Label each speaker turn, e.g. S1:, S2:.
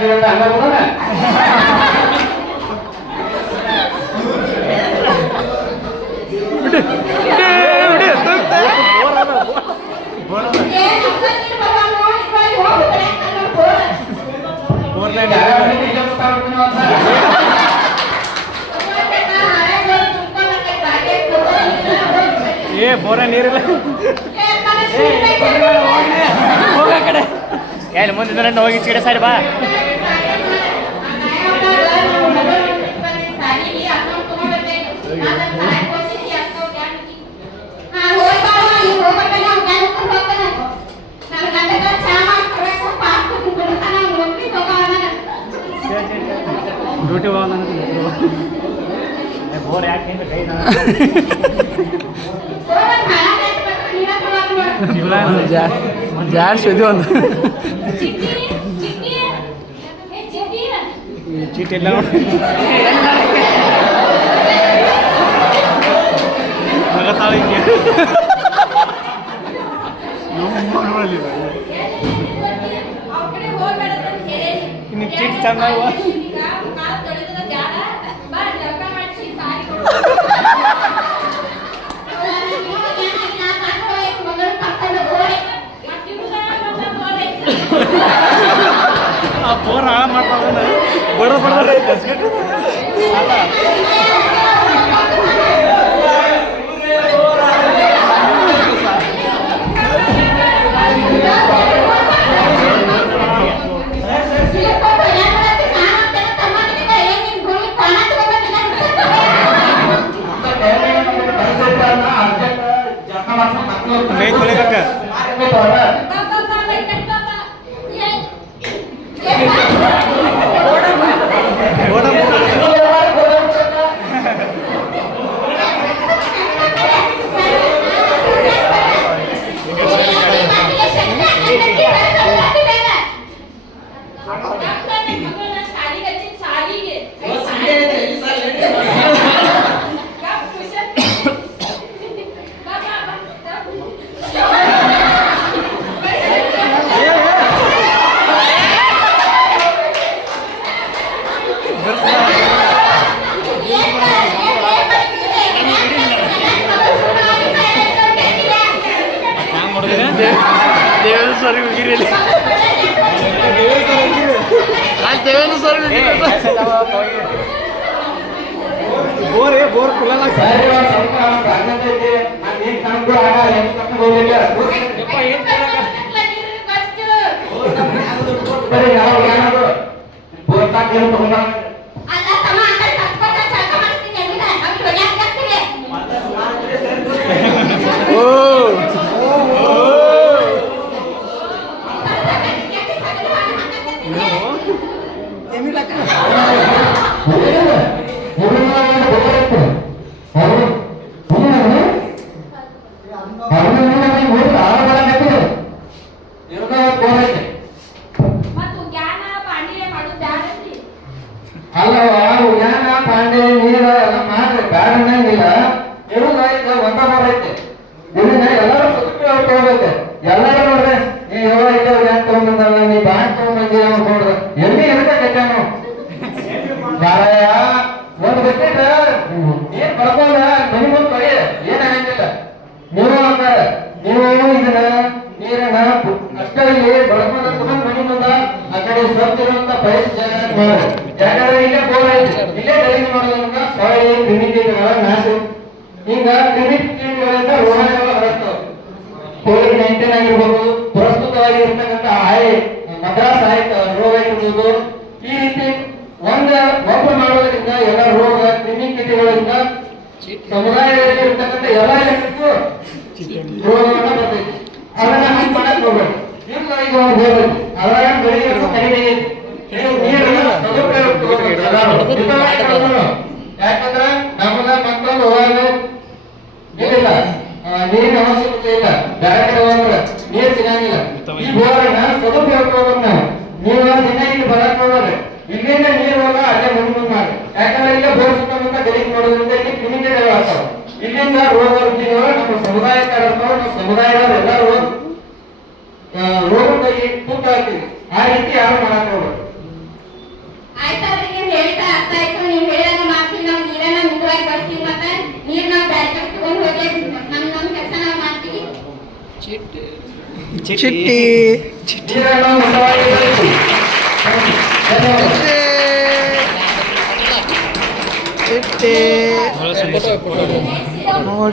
S1: ಕೇಳಿದ್ರೆ ಹಂಗ ಬಿಡೋಣ
S2: ಏ ಬೋರ ನೀರಿಲ್ಲ ಹೋಗ ಆ ಕಡೆ ಎಲ್ಲಿ ಮುಂದೆ ನನ್ನ ಹೋಗಿ ಚಿಡೆ ಸೈಡ್ ಬಾ ಡ್ಯೂಟಿ ಬೋರ್ ಯಾಕೆ ಕೈ
S3: ಒಂದು
S2: ಚೀಟಿ ಎಲ್ಲ ಹಿಂಗೆ ಇನ್ನು ಚೀಟಿ ಚೆನ್ನಾಗಿ ಆ ಬೋರ್ ಹಾಳ ಮಾಡ್ತಾವ ಬಡ ಬಡ
S3: ದೇವೇಂದ್ರ ಸರ್ ಹೋಗಿರಿ ಅಲ್ಲಿ ದೇವೇಂದ್ರ ಸರ್
S2: ಬೋರ್ ಏ ಬೋರ್ ಕುಲ್ಲ
S3: ಓ
S1: ಅಲ್ಲ ಯಾನ ಪಾಂಡೆ ನೀರ ಎಲ್ಲ ಮಾಡ್ರಿ ಬ್ಯಾಡ ಅನ್ನಂಗಿಲ್ಲ ಇರುದ ಈಗ ಒಂದ ಮಾಡೈತೆ ಇದನ್ನ ಎಲ್ಲರೂ ಸದುಪಯೋಗ ತಗೋಬೇಕು ಎಲ್ಲರೂ ನೋಡ್ರಿ, ನೀ ಯಾವ ಐತೆ ಯಾಕೆ ನೀ ಬ್ಯಾಂಕ್ ಅವ್ನು ನೋಡ್ರಿ. ಎಮ್ಮಿ ಇರ್ಬೇಕೈತಾನು ಒಂದು ಒಂದ್ ಬಿಟ್ಟಿದ್ರ ಏನ್ ಬರ್ಬೋದ? ಮನಿ ಮುಂದ್ ಬರೀ ಏನಾಗಂಗಿಲ್ಲ ನೀವು ಅಂತಾರ ನೀವು ಇದನ್ನ, ನೀರನ್ನ ಅಷ್ಟೇ ಇಲ್ಲಿ ಬಳಕೊಂಡ ತಗೊಂಡ್ ಮನಿ ಮುಂದ, ಆ ಕಡೆ ಸ್ವಚ್ಛ ಇರುವಂತ ಬಯಸ್ ಮಾಡಿ ಯಾಕಂದ್ರೆ ಇಲ್ಲೇ ಬೋರ್ ಇಲ್ಲೇ ಗಲೀಜ್ ಮಾಡೋದ್ರಿಂದ ಸೊಳ್ಳೆ ನಾಶ. ಹಿಂಗ ಕ್ರಿಮಿಕೀಟಗಳಿಂದ ರೋಗಗಳು ಹರಡ್ತಾವ ಕೋವಿಡ್ ನೈನ್ಟೀನ್ ಆಗಿರ್ಬೋದು ಪ್ರಸ್ತುತವಾಗಿ ಇರ್ತಕ್ಕಂಥ ಮದ್ರಾಸ್ ಆಯ್ತ ರೋಗ ಇರ್ಬೋದು ಈ ರೀತಿ ಒಂದ ಒಬ್ಬ ಎಲ್ಲ ರೋಗ, ಕ್ರಿಮಿಕೀಟಗಳಿಂದ ಸಮುದಾಯದಲ್ಲಿ ಇರ್ತಕ್ಕಂಥ ಎಲ್ಲ ಜನಕ್ಕೂ ರೋಗಗಳನ್ನ ಬರ್ತೈತಿ. ಹಂಗ್ ಮಾಡಕ್ ಹೋಗ್ಬೇಡಿ. ಇಲ್ಲ, ಈಗ ಹೋಗ್ಬೇಕು ಅದ್ರಾಗ ಬೆಳಿಗ್ಗೆ ಕಡಿಮೆ ಮಿತವಾಗಿ ಬಳಸೋಣ. ಯಾಕಂದ್ರ ನಮ್ಮದ ಮಕ್ಕಳು ಹೋಗಲು ನೀರಿಲ್ಲ ನೀರಿನ ಅವಶ್ಯಕತೆ ಇಲ್ಲ ಬೇರೆ ಕಡೆ ಹೋದ್ರೆ ನೀರು ಸಿಗಂಗಿಲ್ಲ ಈ ಬೋರ್ನ ಸದುಪಯೋಗ ತಗೋಬೇಕು ನಾವು ನೀವು ಇಲ್ಲಿ ಬರಕ್ ಇಲ್ಲಿಂದ ನೀರು ಹೋಗ ಅಲ್ಲೇ ಮುಂದ್ ಮಾಡಿ ಯಾಕಂದ್ರೆ ಇಲ್ಲೇ ಬೋರ್ ಸುತ್ತಮುತ್ತ ಗಲೀಜ್ ಮಾಡೋದ್ರಿಂದ ಇಲ್ಲಿ ಆಗ್ತಾವ ಇಲ್ಲಿಂದ ರೋಗ ರುಜಿನಗಳು ನಮ್ಮ ಸಮುದಾಯಕ್ಕೆ ನಮ್ಮ ಸಮುದಾಯದವ್ರು ಎಲ್ಲರೂ ಆ, ತೂಕ ಹಾಕ್ತೀವಿ ಆ ರೀತಿ ಯಾರು ಮಾಡಕ್ ಹೋಗ್ಬೇಕು चिट्टी
S4: चिट्टी चिट्टी मेरा नाम
S1: बताइए चिट्टी चिट्टी